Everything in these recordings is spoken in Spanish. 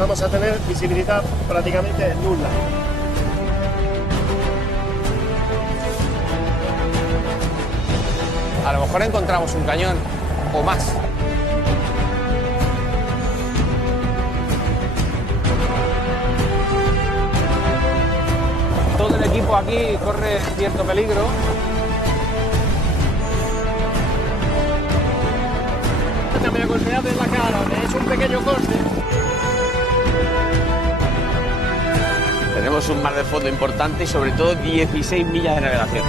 vamos a tener visibilidad prácticamente nula. A lo mejor encontramos un cañón o más. Todo el equipo aquí corre cierto peligro. Me ha golpeado en la cara, me he hecho un pequeño corte. Tenemos un mar de fondo importante y sobre todo 16 millas de navegación.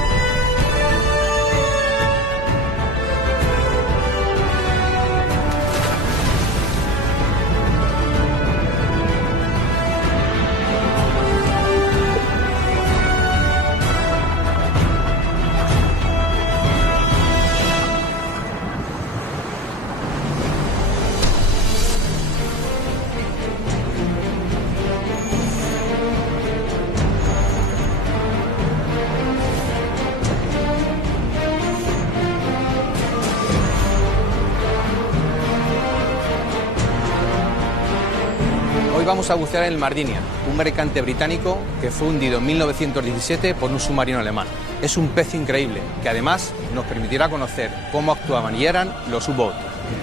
Hoy vamos a bucear en el Mardinian, un mercante británico que fue hundido en 1917 por un submarino alemán. Es un pez increíble que además nos permitirá conocer cómo actuaban y eran los U-Boat,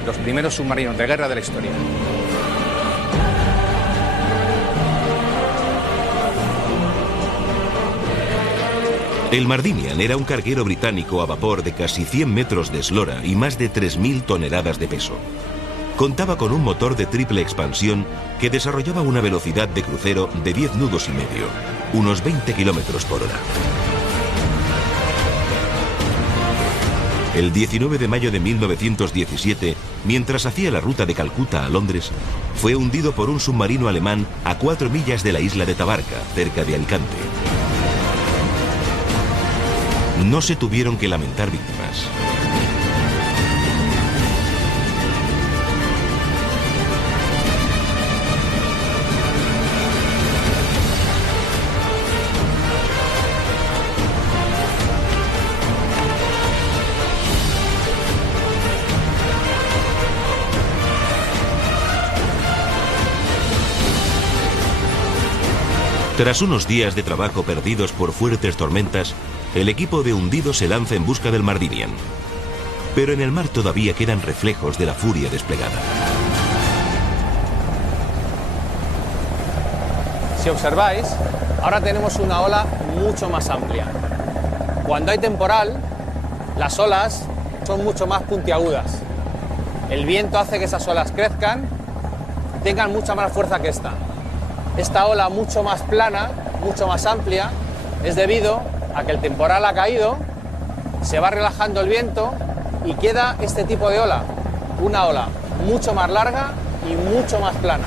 los primeros submarinos de guerra de la historia. El Mardinian era un carguero británico a vapor de casi 100 metros de eslora y más de 3.000 toneladas de peso. Contaba con un motor de triple expansión que desarrollaba una velocidad de crucero de 10 nudos y medio, unos 20 kilómetros por hora. El 19 de mayo de 1917, mientras hacía la ruta de Calcuta a Londres, fue hundido por un submarino alemán a 4 millas de la isla de Tabarca, cerca de Alicante. No se tuvieron que lamentar víctimas. Tras unos días de trabajo perdidos por fuertes tormentas, el equipo de hundidos se lanza en busca del Mardinian. Pero en el mar todavía quedan reflejos de la furia desplegada. Si observáis, ahora tenemos una ola mucho más amplia. Cuando hay temporal, las olas son mucho más puntiagudas. El viento hace que esas olas crezcan, tengan mucha más fuerza que esta. Esta ola mucho más plana, mucho más amplia, es debido a que el temporal ha caído, se va relajando el viento y queda este tipo de ola. Una ola mucho más larga y mucho más plana,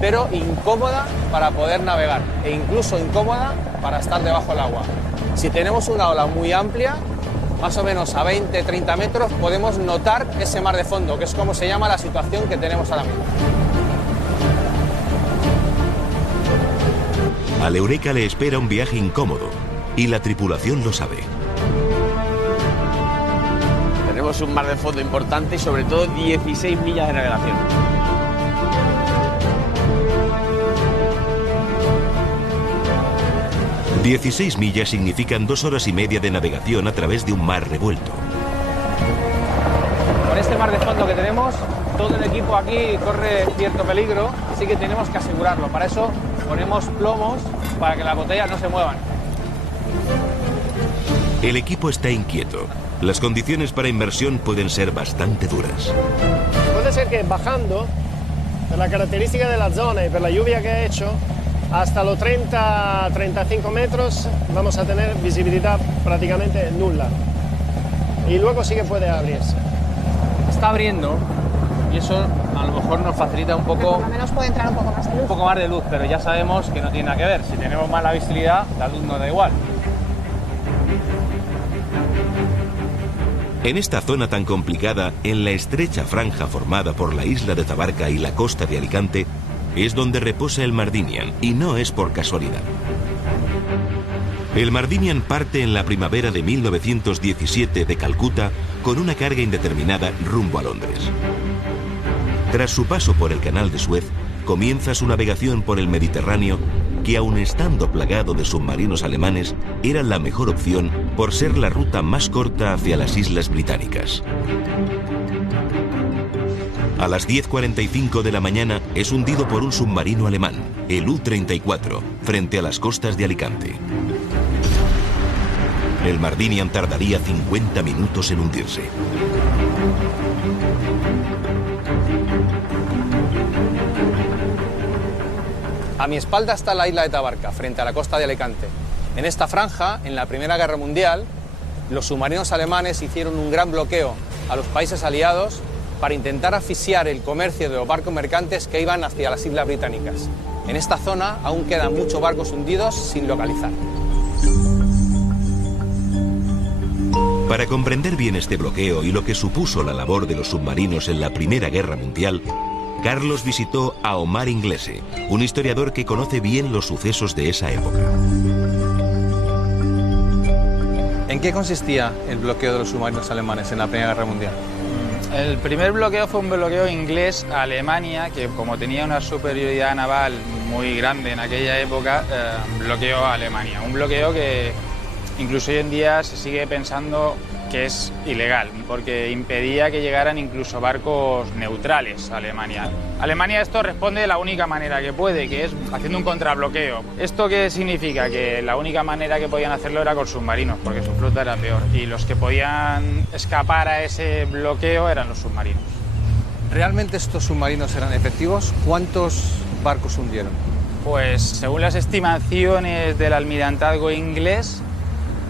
pero incómoda para poder navegar e incluso incómoda para estar debajo del agua. Si tenemos una ola muy amplia, más o menos a 20-30 metros, podemos notar ese mar de fondo, que es como se llama la situación que tenemos ahora mismo. Al Eureka le espera un viaje incómodo, y la tripulación lo sabe. Tenemos un mar de fondo importante y sobre todo 16 millas de navegación. ...16 millas significan 2 horas y media de navegación a través de un mar revuelto. Con este mar de fondo que tenemos, todo el equipo aquí corre cierto peligro, así que tenemos que asegurarlo. Para eso ponemos plomos para que las botellas no se muevan. El equipo está inquieto. Las condiciones para inmersión pueden ser bastante duras. Puede ser que bajando, por la característica de la zona y por la lluvia que ha hecho, hasta los 30-35 metros vamos a tener visibilidad prácticamente nula. Y luego sí que puede abrirse. Está abriendo y eso a lo mejor nos facilita un poco... Por lo menos puede entrar un poco más de luz. Un poco más de luz, pero ya sabemos que no tiene nada que ver. Si tenemos mala visibilidad, la luz nos da igual. En esta zona tan complicada, en la estrecha franja formada por la isla de Tabarca y la costa de Alicante, es donde reposa el Mardinian, y no es por casualidad. El Mardinian parte en la primavera de 1917 de Calcuta con una carga indeterminada rumbo a Londres. Tras su paso por el Canal de Suez, comienza su navegación por el Mediterráneo, que aun estando plagado de submarinos alemanes, era la mejor opción por ser la ruta más corta hacia las Islas Británicas. A las 10:45 de la mañana es hundido por un submarino alemán, el U-34, frente a las costas de Alicante. El Mardinian tardaría 50 minutos en hundirse. A mi espalda está la isla de Tabarca, frente a la costa de Alicante. En esta franja, en la Primera Guerra Mundial, los submarinos alemanes hicieron un gran bloqueo a los países aliados para intentar asfixiar el comercio de los barcos mercantes que iban hacia las Islas Británicas. En esta zona aún quedan muchos barcos hundidos sin localizar. Para comprender bien este bloqueo y lo que supuso la labor de los submarinos en la Primera Guerra Mundial, Carlos visitó a Omar Inglese, un historiador que conoce bien los sucesos de esa época. ¿En qué consistía el bloqueo de los submarinos alemanes en la Primera Guerra Mundial? El primer bloqueo fue un bloqueo inglés a Alemania, que como tenía una superioridad naval muy grande en aquella época, bloqueó a Alemania. Un bloqueo que incluso hoy en día se sigue pensando que es ilegal, porque impedía que llegaran incluso barcos neutrales a Alemania. Alemania esto responde de la única manera que puede, que es haciendo un contrabloqueo. ¿Esto qué significa? Que la única manera que podían hacerlo era con submarinos, porque su flota era peor, y los que podían escapar a ese bloqueo eran los submarinos. ¿Realmente estos submarinos eran efectivos? ¿Cuántos barcos hundieron? Pues según las estimaciones del almirantazgo inglés,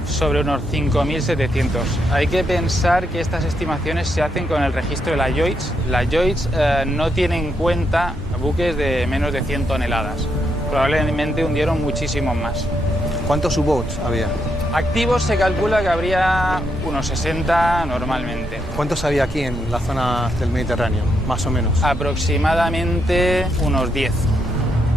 sobre unos 5.700. Hay que pensar que estas estimaciones se hacen con el registro de la Lloyds. La Lloyds no tiene en cuenta buques de menos de 100 toneladas. Probablemente hundieron muchísimos más. ¿Cuántos U-boats había? Activos se calcula que habría unos 60 normalmente. ¿Cuántos había aquí en la zona del Mediterráneo, más o menos? Aproximadamente unos 10.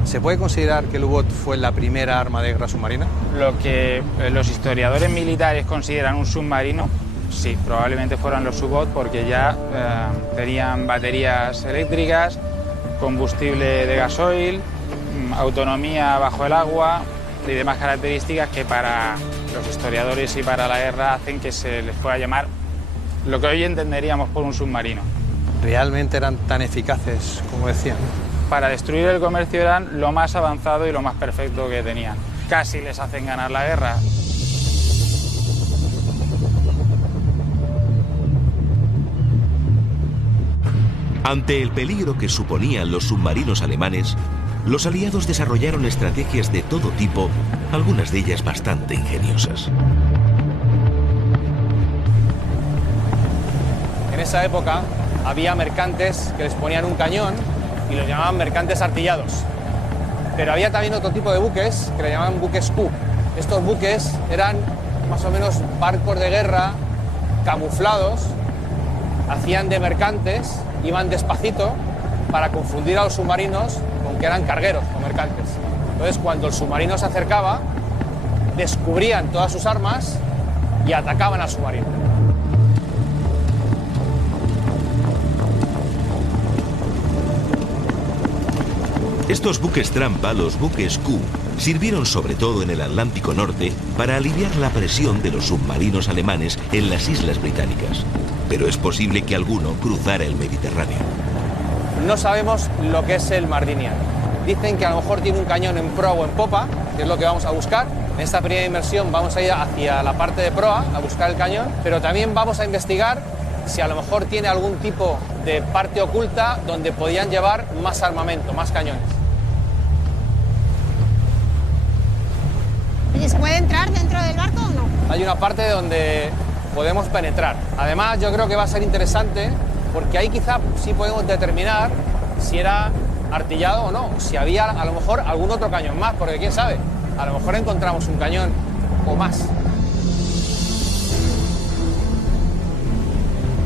¿Se puede considerar que el U-boat fue la primera arma de guerra submarina? Lo que los historiadores militares consideran un submarino, sí, probablemente fueran los U-boat porque ya tenían baterías eléctricas, combustible de gasoil, autonomía bajo el agua y demás características que para los historiadores y para la guerra hacen que se les pueda llamar lo que hoy entenderíamos por un submarino. ¿Realmente eran tan eficaces como decían? Para destruir el comercio eran lo más avanzado y lo más perfecto que tenían. Casi les hacen ganar la guerra. Ante el peligro que suponían los submarinos alemanes, los aliados desarrollaron estrategias de todo tipo, algunas de ellas bastante ingeniosas. En esa época había mercantes que les ponían un cañón y los llamaban mercantes artillados. Pero había también otro tipo de buques que le llamaban buques Q. Estos buques eran más o menos barcos de guerra camuflados, hacían de mercantes, iban despacito para confundir a los submarinos con que eran cargueros o mercantes. Entonces, cuando el submarino se acercaba, descubrían todas sus armas y atacaban al submarino. Estos buques trampa, los buques Q, sirvieron sobre todo en el Atlántico Norte para aliviar la presión de los submarinos alemanes en las Islas Británicas. Pero es posible que alguno cruzara el Mediterráneo. No sabemos lo que es el Mardinian. Dicen que a lo mejor tiene un cañón en proa o en popa, que es lo que vamos a buscar. En esta primera inmersión vamos a ir hacia la parte de proa a buscar el cañón, pero también vamos a investigar si a lo mejor tiene algún tipo de parte oculta donde podían llevar más armamento, más cañones. ¿Y se puede entrar dentro del barco o no? Hay una parte donde podemos penetrar. Además, yo creo que va a ser interesante porque ahí quizá sí podemos determinar si era artillado o no, si había a lo mejor algún otro cañón más, porque quién sabe, a lo mejor encontramos un cañón o más.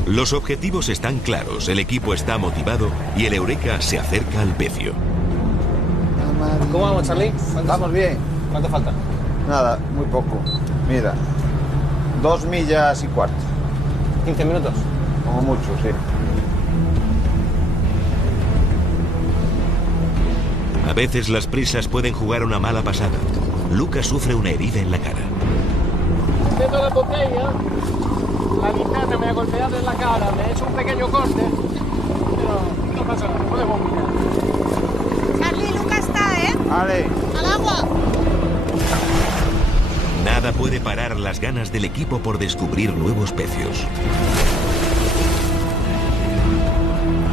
Los objetivos están claros, el equipo está motivado y el Eureka se acerca al pecio. ¿Cómo vamos, Charlie? Vamos bien. ¿Cuánto falta? Nada, muy poco. Mira, 2 millas y cuarto. 15 minutos. Como mucho, sí. A veces las prisas pueden jugar una mala pasada. Luca sufre una herida en la cara. Metiendo la botella, la linterna me ha golpeado en la cara, me ha hecho un pequeño corte, pero no pasa nada, podemos mirar. Charlie, Luca está, ¿eh? Vale. ¡Al agua! Nada puede parar las ganas del equipo por descubrir nuevos pecios.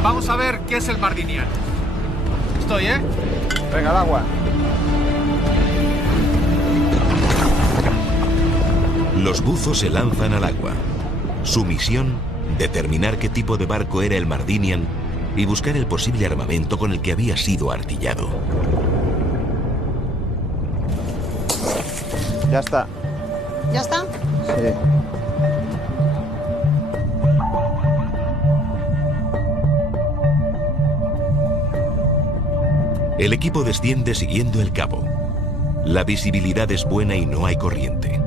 Vamos a ver qué es el Mardinian. Estoy, ¿eh? Venga, al agua. Los buzos se lanzan al agua. Su misión, determinar qué tipo de barco era el Mardinian y buscar el posible armamento con el que había sido artillado. Ya está. ¿Ya está? Sí. El equipo desciende siguiendo el cabo. La visibilidad es buena y no hay corriente.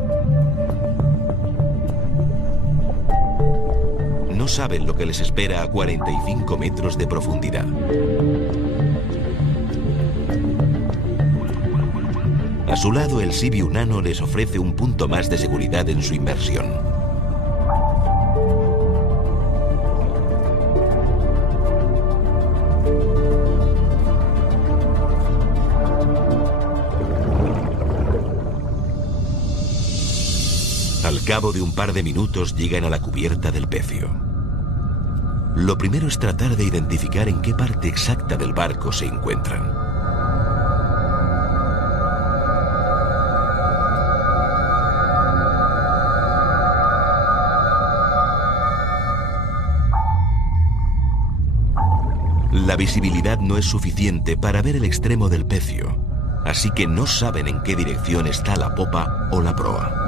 No saben lo que les espera a 45 metros de profundidad. A su lado, el Sibiu Nano les ofrece un punto más de seguridad en su inversión. Al cabo de un par de minutos llegan a la cubierta del pecio. Lo primero es tratar de identificar en qué parte exacta del barco se encuentran. La visibilidad no es suficiente para ver el extremo del pecio, así que no saben en qué dirección está la popa o la proa.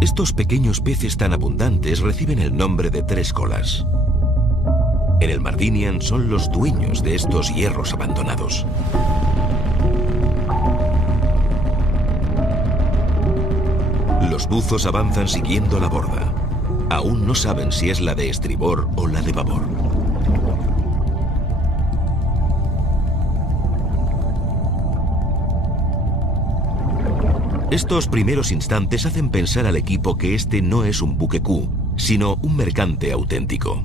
Estos pequeños peces tan abundantes reciben el nombre de tres colas. En el Mardinian son los dueños de estos hierros abandonados. Los buzos avanzan siguiendo la borda. Aún no saben si es la de estribor o la de babor. Estos primeros instantes hacen pensar al equipo que este no es un buque Q, sino un mercante auténtico.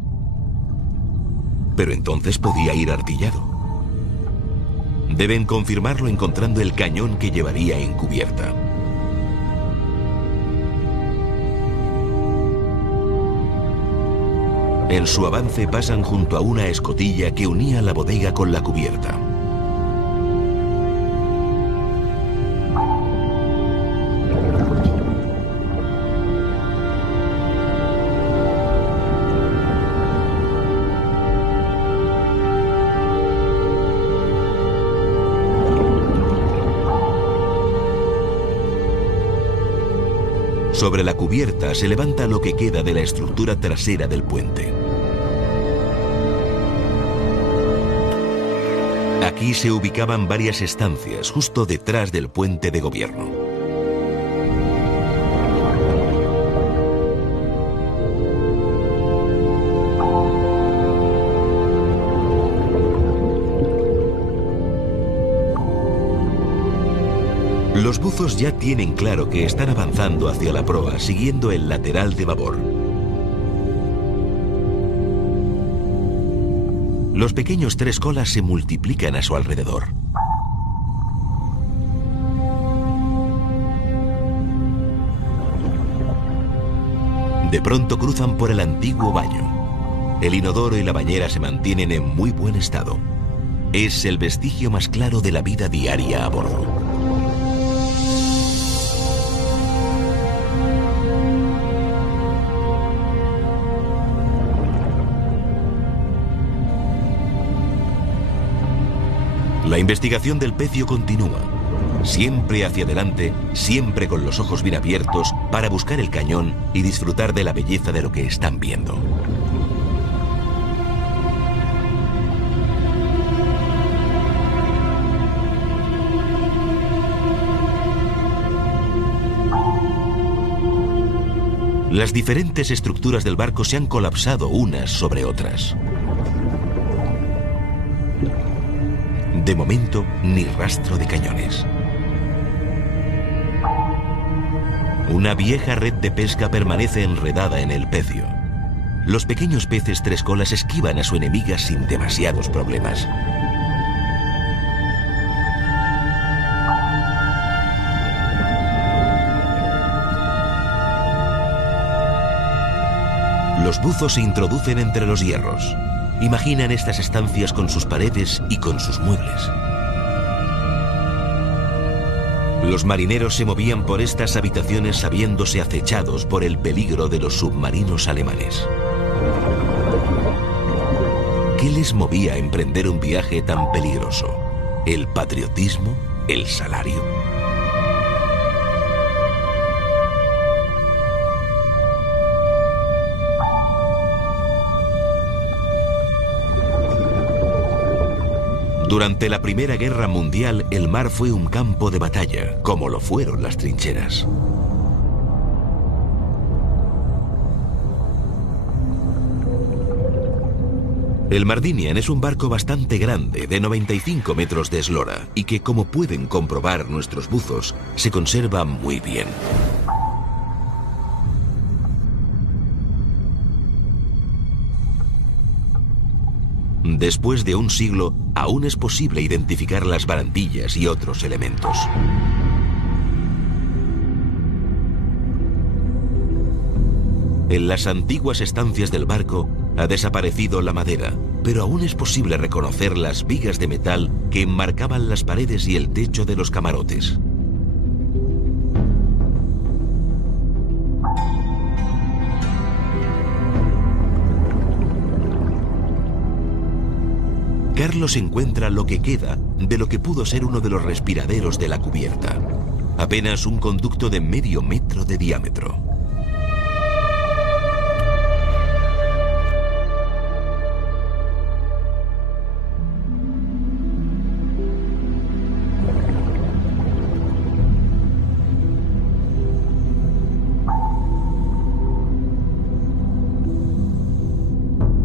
Pero entonces podía ir artillado. Deben confirmarlo encontrando el cañón que llevaría en cubierta. En su avance pasan junto a una escotilla que unía la bodega con la cubierta. Sobre la cubierta se levanta lo que queda de la estructura trasera del puente. Aquí se ubicaban varias estancias justo detrás del puente de gobierno. Los buzos ya tienen claro que están avanzando hacia la proa, siguiendo el lateral de babor. Los pequeños tres colas se multiplican a su alrededor. De pronto cruzan por el antiguo baño. El inodoro y la bañera se mantienen en muy buen estado. Es el vestigio más claro de la vida diaria a bordo. La investigación del pecio continúa, siempre hacia adelante, siempre con los ojos bien abiertos para buscar el cañón y disfrutar de la belleza de lo que están viendo. Las diferentes estructuras del barco se han colapsado unas sobre otras. De momento, ni rastro de cañones. Una vieja red de pesca permanece enredada en el pecio. Los pequeños peces tres colas esquivan a su enemiga sin demasiados problemas. Los buzos se introducen entre los hierros. Imaginan estas estancias con sus paredes y con sus muebles. Los marineros se movían por estas habitaciones sabiéndose acechados por el peligro de los submarinos alemanes. ¿Qué les movía a emprender un viaje tan peligroso? ¿El patriotismo? ¿El salario? Durante la Primera Guerra Mundial, el mar fue un campo de batalla, como lo fueron las trincheras. El Mardinian es un barco bastante grande, de 95 metros de eslora, y que, como pueden comprobar nuestros buzos, se conserva muy bien. Después de un siglo, aún es posible identificar las barandillas y otros elementos. En las antiguas estancias del barco ha desaparecido la madera, pero aún es posible reconocer las vigas de metal que enmarcaban las paredes y el techo de los camarotes. Carlos encuentra lo que queda de lo que pudo ser uno de los respiraderos de la cubierta. Apenas un conducto de medio metro de diámetro.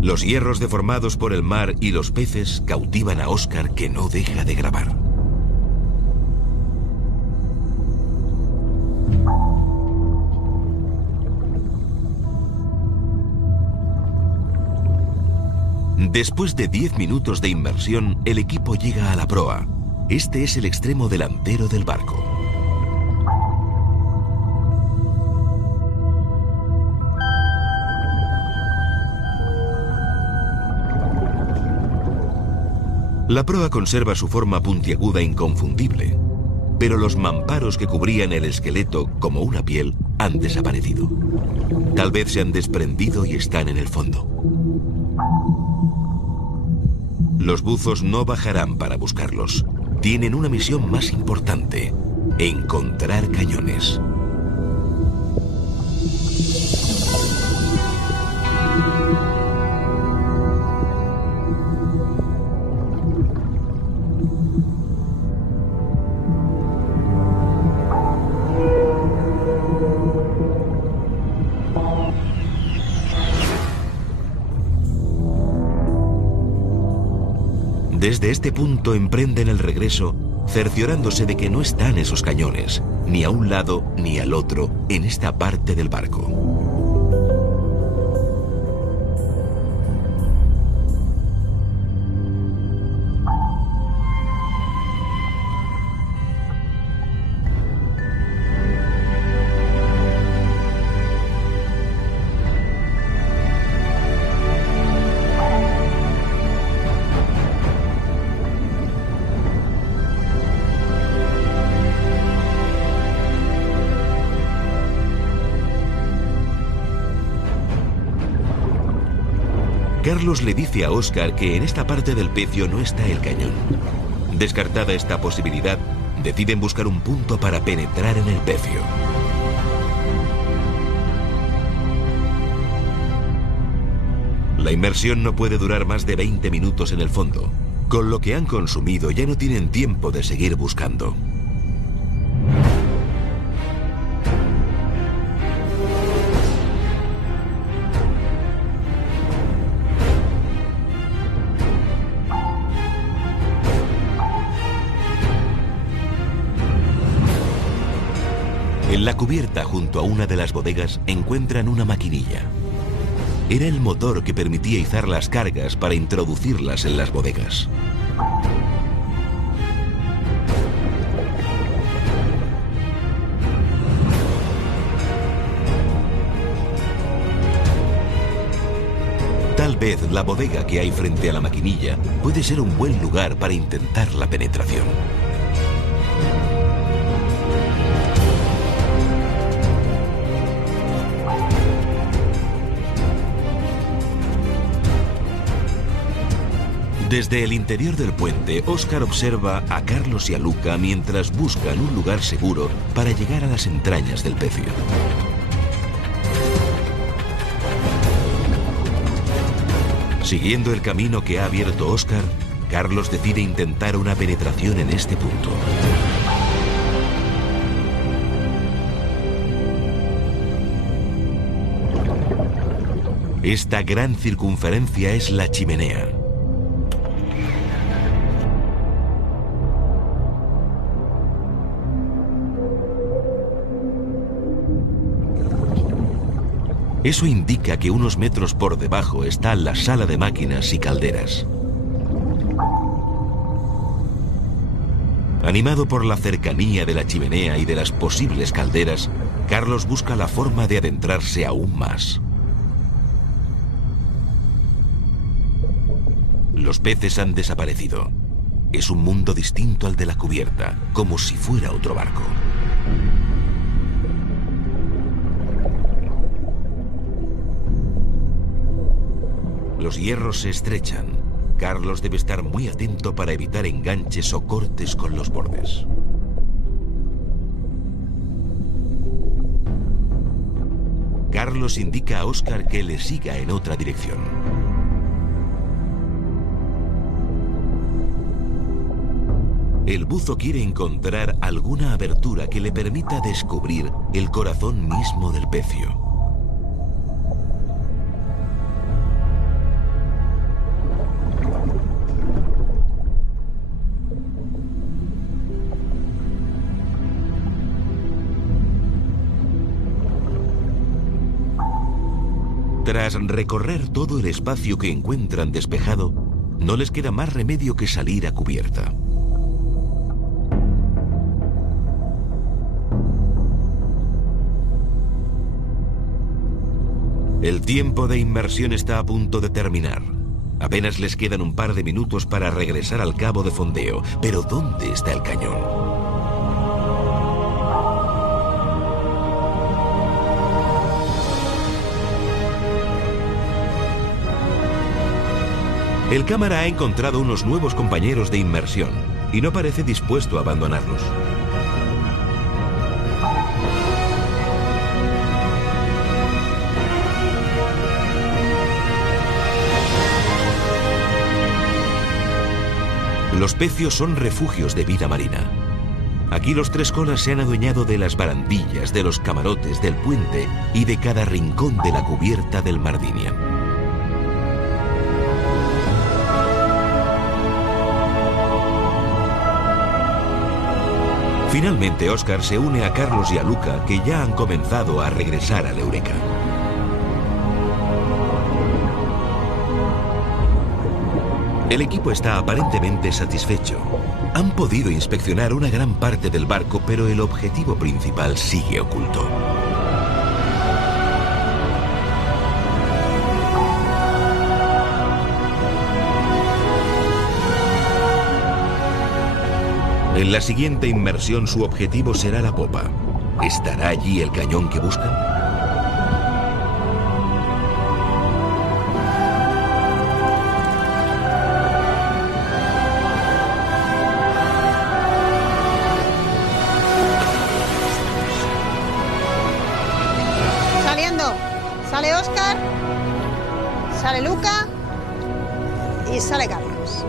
Los hierros deformados por el mar y los peces cautivan a Óscar, que no deja de grabar. Después de 10 minutos de inmersión, el equipo llega a la proa. Este es el extremo delantero del barco. La proa conserva su forma puntiaguda inconfundible, pero los mamparos que cubrían el esqueleto como una piel han desaparecido. Tal vez se han desprendido y están en el fondo. Los buzos no bajarán para buscarlos. Tienen una misión más importante: encontrar cañones. Desde este punto emprenden el regreso, cerciorándose de que no están esos cañones, ni a un lado ni al otro, en esta parte del barco. Carlos le dice a Óscar que en esta parte del pecio no está el cañón. Descartada esta posibilidad, deciden buscar un punto para penetrar en el pecio. La inmersión no puede durar más de 20 minutos en el fondo. Con lo que han consumido ya no tienen tiempo de seguir buscando. En la cubierta, junto a una de las bodegas, encuentran una maquinilla. Era el motor que permitía izar las cargas para introducirlas en las bodegas. Tal vez la bodega que hay frente a la maquinilla puede ser un buen lugar para intentar la penetración. Desde el interior del puente, Óscar observa a Carlos y a Luca mientras buscan un lugar seguro para llegar a las entrañas del pecio. Siguiendo el camino que ha abierto Óscar, Carlos decide intentar una penetración en este punto. Esta gran circunferencia es la chimenea. Eso indica que unos metros por debajo está la sala de máquinas y calderas. Animado por la cercanía de la chimenea y de las posibles calderas, Carlos busca la forma de adentrarse aún más. Los peces han desaparecido. Es un mundo distinto al de la cubierta, como si fuera otro barco. Los hierros se estrechan. Carlos debe estar muy atento para evitar enganches o cortes con los bordes. Carlos indica a Óscar que le siga en otra dirección. El buzo quiere encontrar alguna abertura que le permita descubrir el corazón mismo del pecio. Tras recorrer todo el espacio que encuentran despejado, no les queda más remedio que salir a cubierta. El tiempo de inmersión está a punto de terminar. Apenas les quedan un par de minutos para regresar al cabo de fondeo. Pero ¿dónde está el cañón? El cámara ha encontrado unos nuevos compañeros de inmersión y no parece dispuesto a abandonarlos. Los pecios son refugios de vida marina. Aquí los tres colas se han adueñado de las barandillas, de los camarotes, del puente y de cada rincón de la cubierta del Mardinian. Finalmente, Óscar se une a Carlos y a Luca, que ya han comenzado a regresar al Eureka. El equipo está aparentemente satisfecho. Han podido inspeccionar una gran parte del barco, pero el objetivo principal sigue oculto. En la siguiente inmersión su objetivo será la popa. ¿Estará allí el cañón que buscan? Saliendo. Sale Óscar, sale Luca y sale Carlos.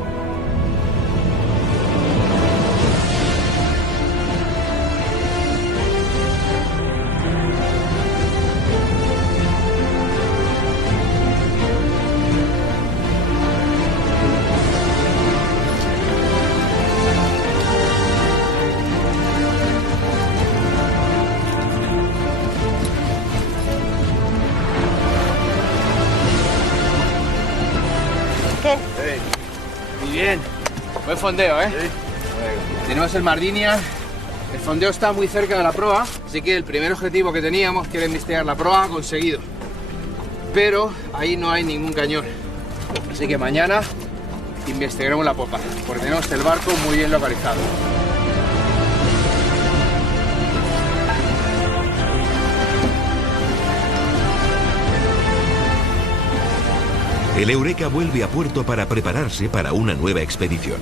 Buen fondeo, ¿eh? Sí. Tenemos el Mardinia. El fondeo está muy cerca de la proa, así que el primer objetivo que teníamos, que era investigar la proa, conseguido. Pero ahí no hay ningún cañón. Así que mañana investigaremos la popa, porque tenemos el barco muy bien localizado. El Eureka vuelve a puerto para prepararse para una nueva expedición.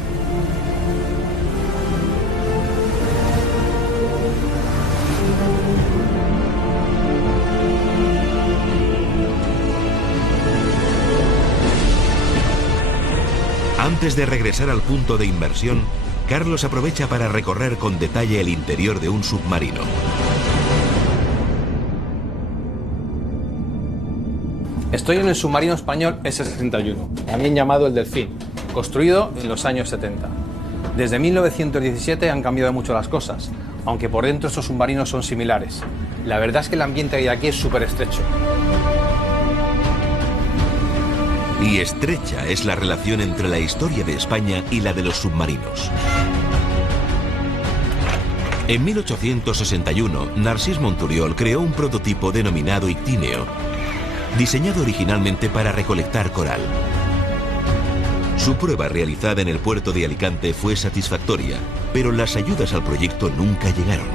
Antes de regresar al punto de inmersión, Carlos aprovecha para recorrer con detalle el interior de un submarino. Estoy en el submarino español S-61, también llamado el Delfín, construido en los años 70. Desde 1917 han cambiado mucho las cosas, aunque por dentro estos submarinos son similares. La verdad es que el ambiente de aquí es súper estrecho. Y estrecha es la relación entre la historia de España y la de los submarinos. En 1861, Narcís Monturiol creó un prototipo denominado Ictíneo, diseñado originalmente para recolectar coral. Su prueba realizada en el puerto de Alicante fue satisfactoria, pero las ayudas al proyecto nunca llegaron.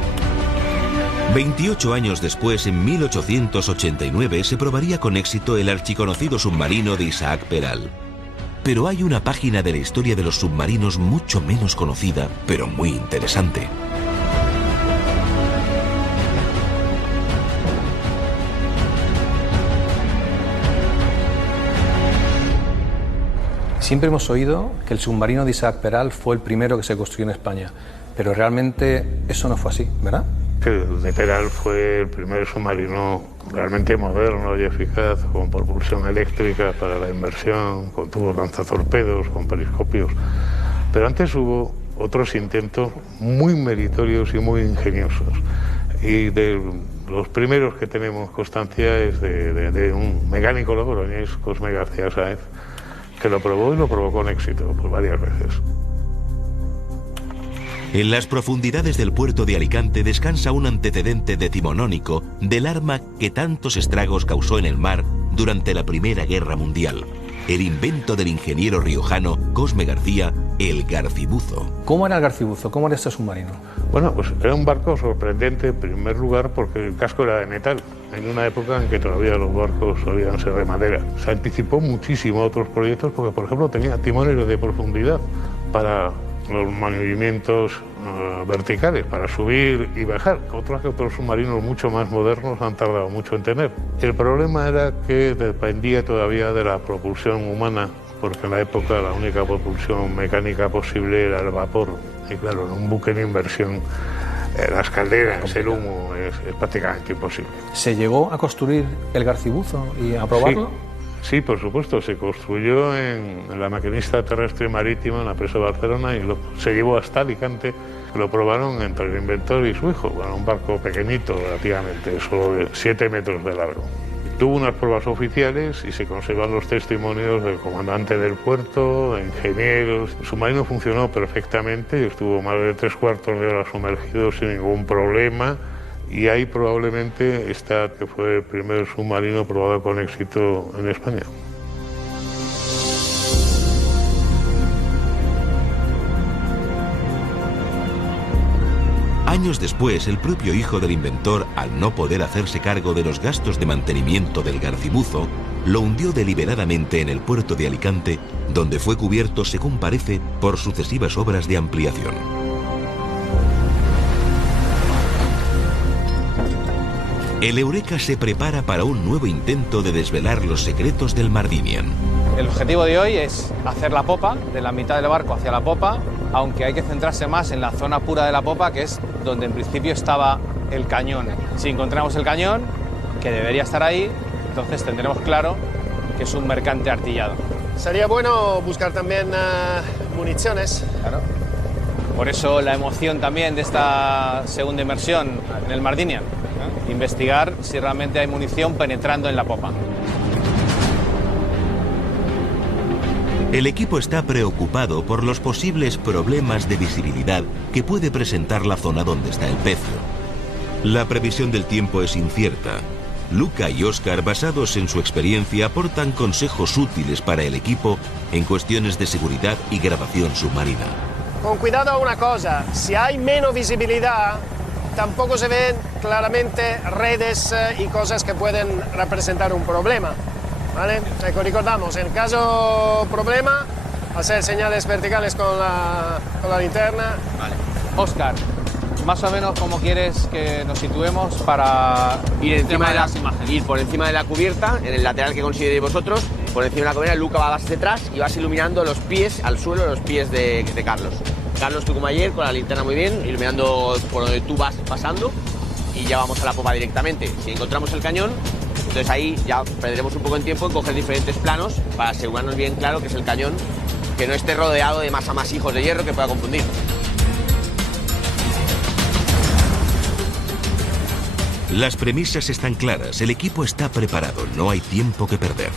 28 años después, en 1889, se probaría con éxito el archiconocido submarino de Isaac Peral. Pero hay una página de la historia de los submarinos mucho menos conocida, pero muy interesante. Siempre hemos oído que el submarino de Isaac Peral fue el primero que se construyó en España, pero realmente eso no fue así, ¿verdad? El de Peral fue el primer submarino realmente moderno y eficaz, con propulsión eléctrica para la inmersión, con tubos lanzatorpedos, con periscopios. Pero antes hubo otros intentos muy meritorios y muy ingeniosos. Y de los primeros que tenemos constancia es de un mecánico logroñés, Cosme García Sáez, que lo probó y lo probó con éxito por varias veces. En las profundidades del puerto de Alicante descansa un antecedente decimonónico del arma que tantos estragos causó en el mar durante la Primera Guerra Mundial. El invento del ingeniero riojano Cosme García, el Garcibuzo. ¿Cómo era el Garcibuzo? ¿Cómo era este submarino? Bueno, pues era un barco sorprendente en primer lugar porque el casco era de metal, en una época en que todavía los barcos solían ser de madera. Se anticipó muchísimo a otros proyectos porque, por ejemplo, tenía timoneros de profundidad para los movimientos verticales, para subir y bajar, otros que otros submarinos mucho más modernos han tardado mucho en tener. El problema era que dependía todavía de la propulsión humana, porque en la época la única propulsión mecánica posible era el vapor. Y claro, en un buque en inversión, las calderas, el humo, es prácticamente imposible. ¿Se llegó a construir el Garcibuzo y a probarlo? Sí, por supuesto, se construyó en la Maquinista Terrestre y Marítima, en la presa de Barcelona, y se llevó hasta Alicante. Lo probaron entre el inventor y su hijo. Bueno, un barco pequeñito relativamente, solo de 7 metros de largo. Tuvo unas pruebas oficiales y se conservan los testimonios del comandante del puerto, de ingenieros. El submarino funcionó perfectamente y estuvo más de 3/4 de hora sumergido sin ningún problema. Y ahí probablemente está que fue el primer submarino probado con éxito en España. Años después, el propio hijo del inventor, al no poder hacerse cargo de los gastos de mantenimiento del Garcibuzo, lo hundió deliberadamente en el puerto de Alicante, donde fue cubierto, según parece, por sucesivas obras de ampliación. El Eureka se prepara para un nuevo intento de desvelar los secretos del Mardinian. El objetivo de hoy es hacer la popa, de la mitad del barco hacia la popa, aunque hay que centrarse más en la zona pura de la popa, que es donde en principio estaba el cañón. Si encontramos el cañón, que debería estar ahí, entonces tendremos claro que es un mercante artillado. Sería bueno buscar también municiones. Claro. Por eso la emoción también de esta segunda inmersión en el Mardinian. Investigar si realmente hay munición penetrando en la popa. El equipo está preocupado por los posibles problemas de visibilidad que puede presentar la zona donde está el pecio. La previsión del tiempo es incierta. Luca y Óscar, basados en su experiencia, aportan consejos útiles para el equipo en cuestiones de seguridad y grabación submarina. Con cuidado a una cosa, si hay menos visibilidad, tampoco se ven claramente redes y cosas que pueden representar un problema. ¿Vale? Recordamos, en caso problema, hacer señales verticales con la linterna. Vale. Óscar, más o menos cómo quieres que nos situemos para ir encima de las imágenes. Ir por encima de la cubierta, en el lateral que consideréis vosotros, por encima de la cubierta, Luca va hacia atrás y vas iluminando los pies al suelo, los pies de Carlos. Carlos, tú como ayer, con la linterna muy bien, iluminando por donde tú vas pasando y ya vamos a la popa directamente. Si encontramos el cañón, entonces ahí ya perderemos un poco en tiempo en coger diferentes planos para asegurarnos bien claro que es el cañón, que no esté rodeado de más amasijos de hierro que pueda confundir. Las premisas están claras, el equipo está preparado, no hay tiempo que perder.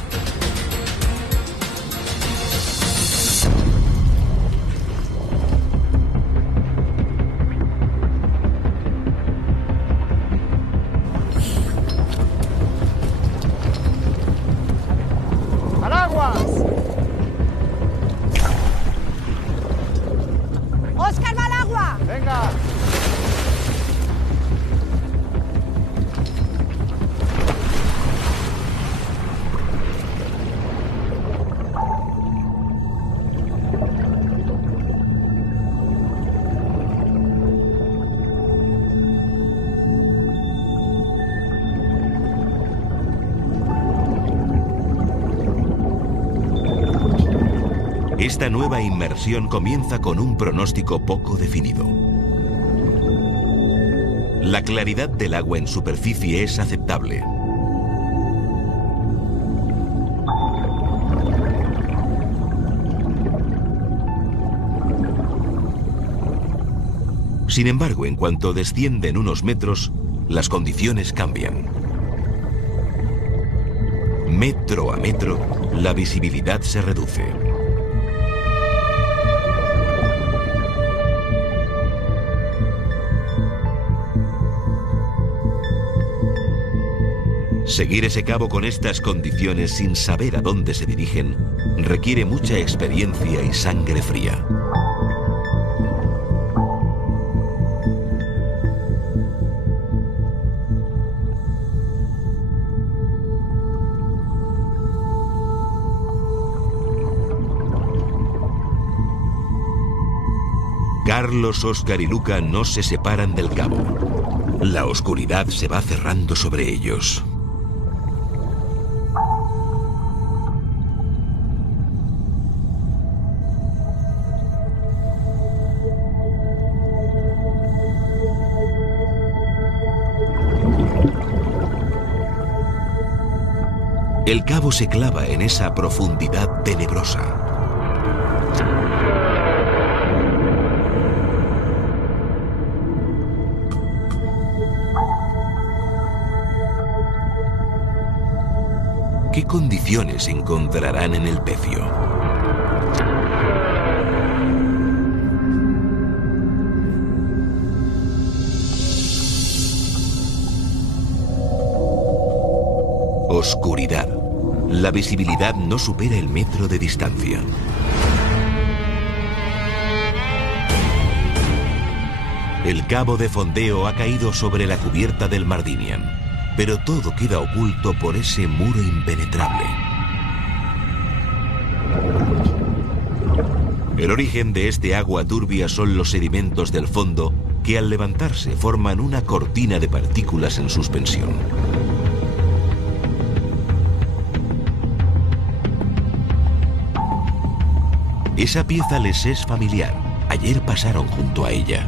Esta nueva inmersión comienza con un pronóstico poco definido. La claridad del agua en superficie es aceptable. Sin embargo, en cuanto descienden unos metros, las condiciones cambian. Metro a metro, la visibilidad se reduce. Seguir ese cabo con estas condiciones sin saber a dónde se dirigen requiere mucha experiencia y sangre fría. Carlos, Óscar y Luca no se separan del cabo. La oscuridad se va cerrando sobre ellos. El cabo se clava en esa profundidad tenebrosa. ¿Qué condiciones encontrarán en el pecio? Oscuridad. La visibilidad no supera el metro de distancia. El cabo de fondeo ha caído sobre la cubierta del Mardinian, pero todo queda oculto por ese muro impenetrable. El origen de este agua turbia son los sedimentos del fondo que al levantarse forman una cortina de partículas en suspensión. Esa pieza les es familiar. Ayer pasaron junto a ella.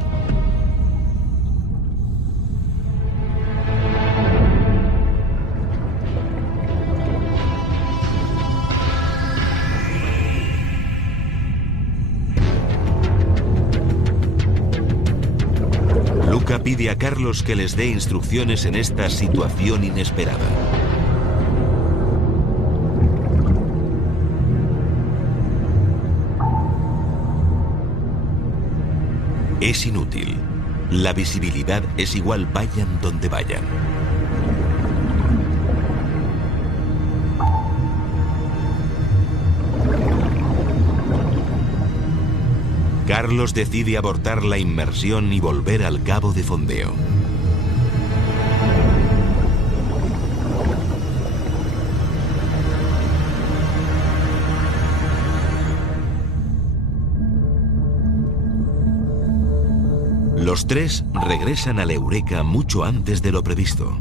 Luca pide a Carlos que les dé instrucciones en esta situación inesperada. Es inútil. La visibilidad es igual vayan donde vayan. Carlos decide abortar la inmersión y volver al cabo de fondeo. Los tres regresan al Eureka mucho antes de lo previsto.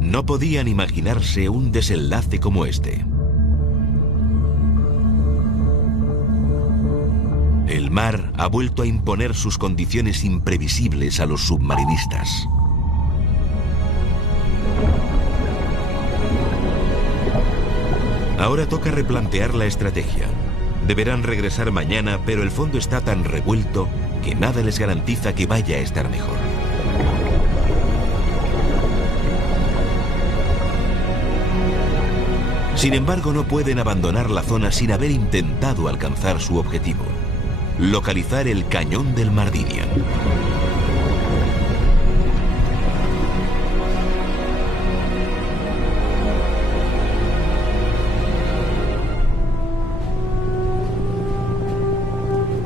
No podían imaginarse un desenlace como este. El mar ha vuelto a imponer sus condiciones imprevisibles a los submarinistas. Ahora toca replantear la estrategia. Deberán regresar mañana, pero el fondo está tan revuelto que nada les garantiza que vaya a estar mejor. Sin embargo, no pueden abandonar la zona sin haber intentado alcanzar su objetivo: localizar el cañón del Mardinian.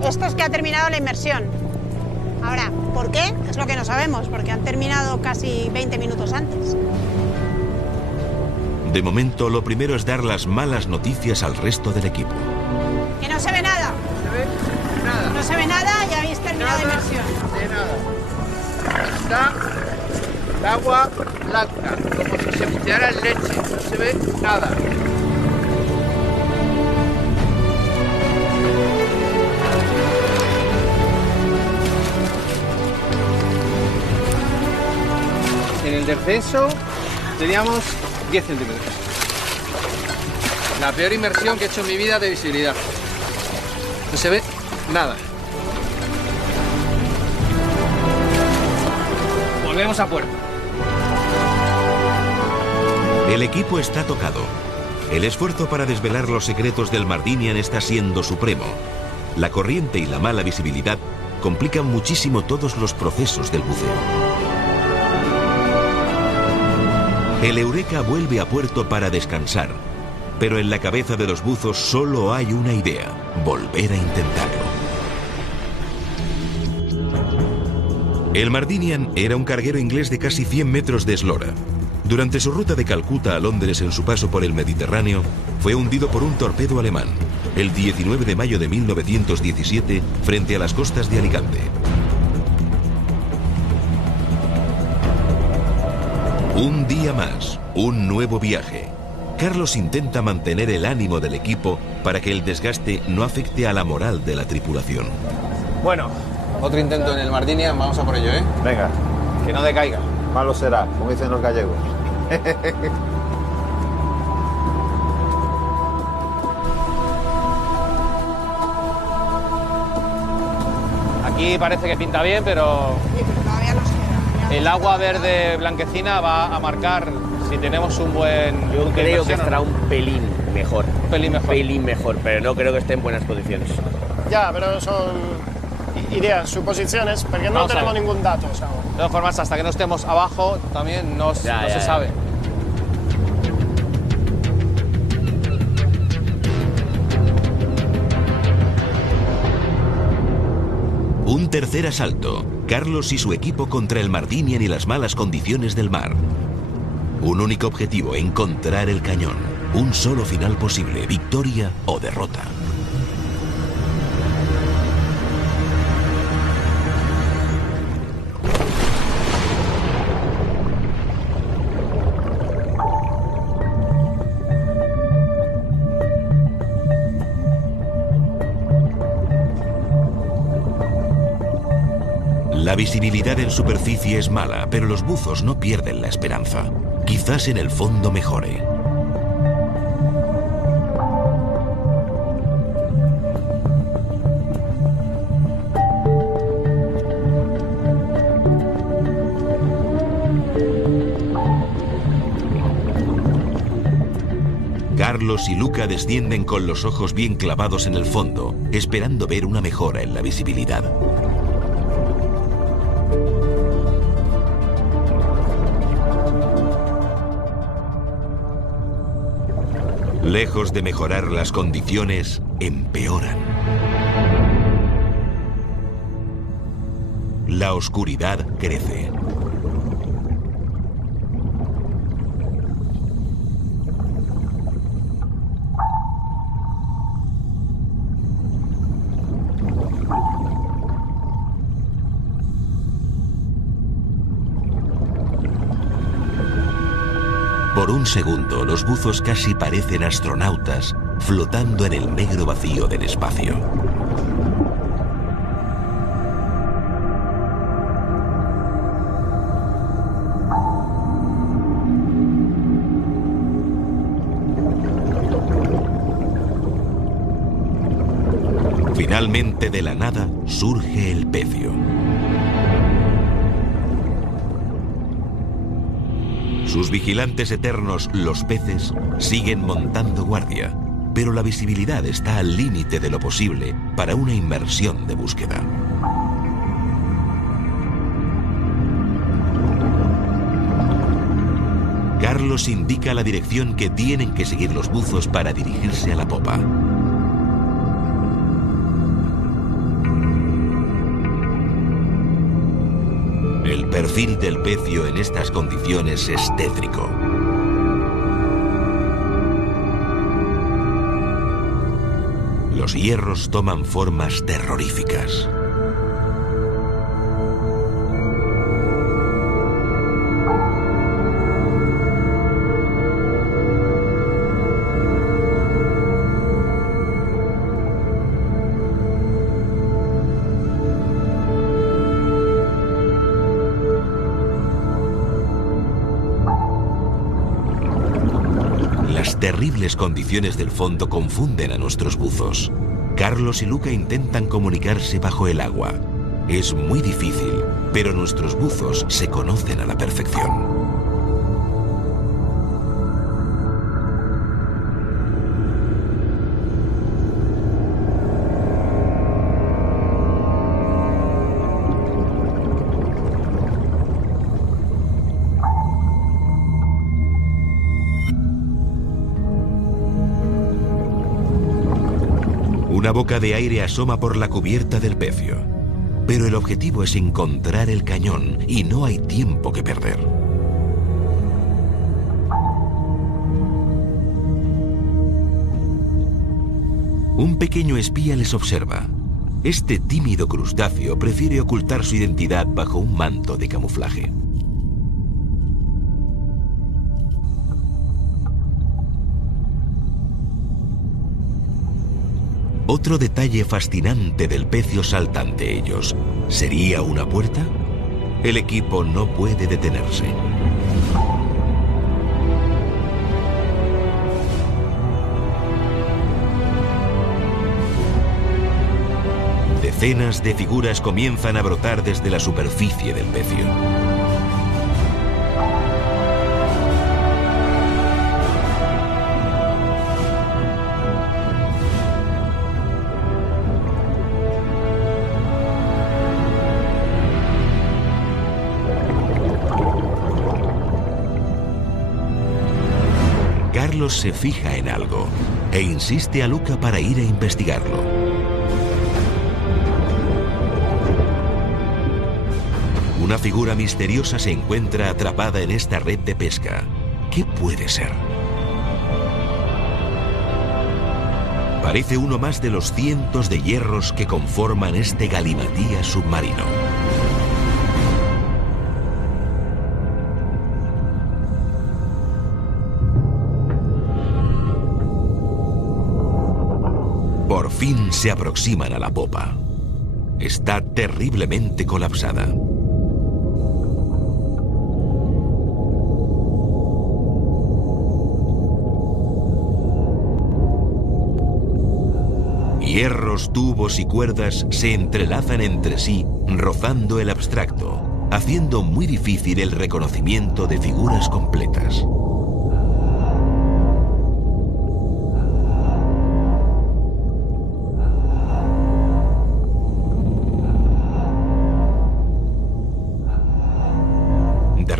Esto es que ha terminado la inmersión. Ahora, ¿por qué? Es lo que no sabemos, porque han terminado casi 20 minutos antes. De momento, lo primero es dar las malas noticias al resto del equipo. Que no se ve nada. ¿Se ve? Nada. No se ve nada y habéis terminado la inmersión. De nada. Está el agua blanca, como si se buceara en leche. No se ve nada. En el descenso teníamos 10 centímetros. La peor inmersión que he hecho en mi vida de visibilidad. No se ve nada. Volvemos a puerto. El equipo está tocado. El esfuerzo para desvelar los secretos del Mardinian está siendo supremo. La corriente y la mala visibilidad complican muchísimo todos los procesos del buceo. El Eureka vuelve a puerto para descansar, pero en la cabeza de los buzos solo hay una idea: volver a intentarlo. El Mardinian era un carguero inglés de casi 100 metros de eslora. Durante su ruta de Calcuta a Londres en su paso por el Mediterráneo, fue hundido por un torpedo alemán, el 19 de mayo de 1917, frente a las costas de Alicante. Un día más, un nuevo viaje. Carlos intenta mantener el ánimo del equipo para que el desgaste no afecte a la moral de la tripulación. Bueno, otro intento en el Mardinian, vamos a por ello, ¿eh? Venga, Que no decaiga. malo será, como dicen los gallegos. Aquí parece que pinta bien, pero Sí, pero todavía no se ve. el agua verde blanquecina va a marcar si tenemos un buen... Yo creo que inversión o estará no. un pelín mejor. Un pelín mejor. Pelín mejor, pero no creo que esté en buenas condiciones. Ya, pero son ideas, suposiciones, porque no Vamos a tenemos ver. ningún dato. O sea, De todas formas, hasta que no estemos abajo, también no se sabe. Un tercer asalto. Carlos y su equipo contra el Mardinian y las malas condiciones del mar. Un único objetivo: encontrar el cañón. Un solo final posible: victoria o derrota. La visibilidad en superficie es mala, pero los buzos no pierden la esperanza. Quizás en el fondo mejore. Carlos y Luca descienden con los ojos bien clavados en el fondo, esperando ver una mejora en la visibilidad. Lejos de mejorar las condiciones, empeoran. La oscuridad crece. Por un segundo, los buzos casi parecen astronautas flotando en el negro vacío del espacio. Finalmente, de la nada, surge el pecio. Sus vigilantes eternos, los peces, siguen montando guardia, pero la visibilidad está al límite de lo posible para una inmersión de búsqueda. Carlos indica la dirección que tienen que seguir los buzos para dirigirse a la popa. El perfil del pecio en estas condiciones es tétrico. Los hierros toman formas terroríficas. Las terribles condiciones del fondo confunden a nuestros buzos. Carlos y Luca intentan comunicarse bajo el agua. Es muy difícil, pero nuestros buzos se conocen a la perfección. Una boca de aire asoma por la cubierta del pecio. Pero el objetivo es encontrar el cañón y no hay tiempo que perder. Un pequeño espía les observa. Este tímido crustáceo prefiere ocultar su identidad bajo un manto de camuflaje. Otro detalle fascinante del pecio salta ante ellos. ¿Sería una puerta? El equipo no puede detenerse. Decenas de figuras comienzan a brotar desde la superficie del pecio. Carlos se fija en algo e insiste a Luca para ir a investigarlo. Una figura misteriosa se encuentra atrapada en esta red de pesca. ¿Qué puede ser? Parece uno más de los cientos de hierros que conforman este galimatías submarino. Por fin se aproximan a la popa. Está terriblemente colapsada. Hierros, tubos y cuerdas se entrelazan entre sí, rozando el abstracto, haciendo muy difícil el reconocimiento de figuras completas.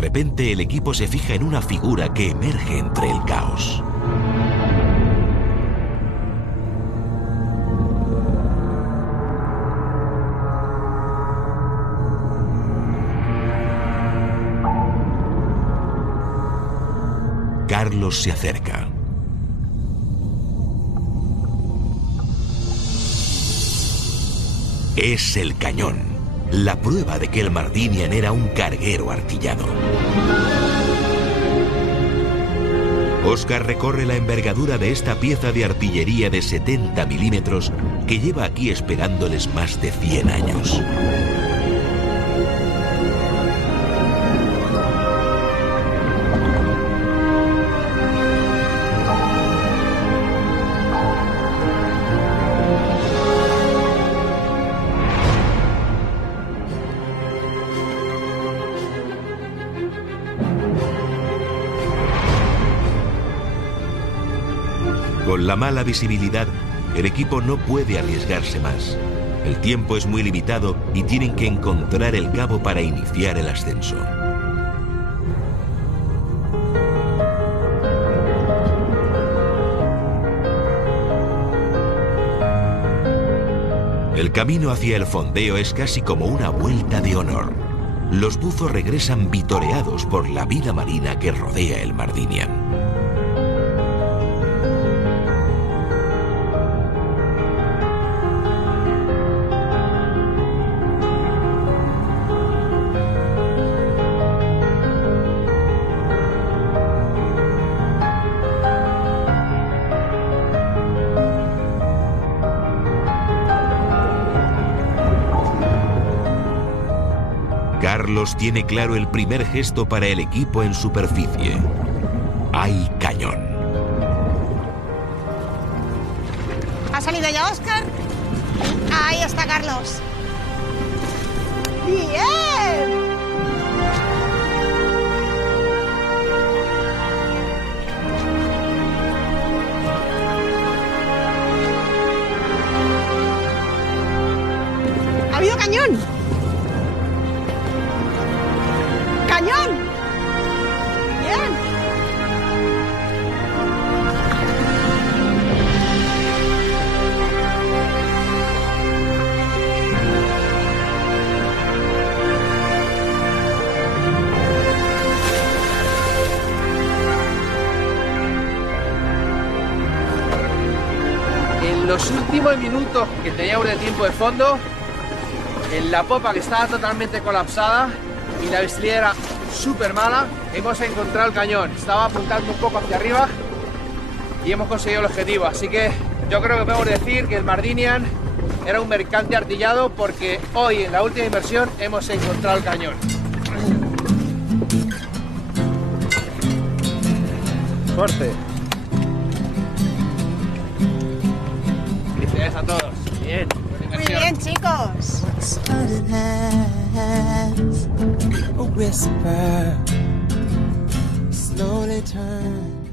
repente el equipo se fija en una figura que emerge entre el caos. Carlos se acerca. Es el cañón, la prueba de que el Mardinian era un carguero artillado. Oscar recorre la envergadura de esta pieza de artillería de 70 milímetros que lleva aquí esperándoles más de 100 años. Con la mala visibilidad, el equipo no puede arriesgarse más. El tiempo es muy limitado y tienen que encontrar el cabo para iniciar el ascenso. El camino hacia el fondeo es casi como una vuelta de honor. Los buzos regresan vitoreados por la vida marina que rodea el Mardinian. Carlos tiene claro el primer gesto para el equipo en superficie. Hay cañón. ¿Ha salido ya Oscar? Ahí está Carlos. ¡Bien! ¡Ha habido cañón! ¡Cañón! ¡Bien! En los últimos minutos que teníamos de tiempo de fondo, en la popa que estaba totalmente colapsada y la visibilidad era súper mala, hemos encontrado el cañón. Estaba apuntando un poco hacia arriba y hemos conseguido el objetivo. Así que yo creo que podemos decir que el Mardinian era un mercante artillado porque hoy en la última inversión hemos encontrado el cañón. Suerte. Felicidades a todos. Bien. Muy bien, chicos. Started as a whisper, slowly turned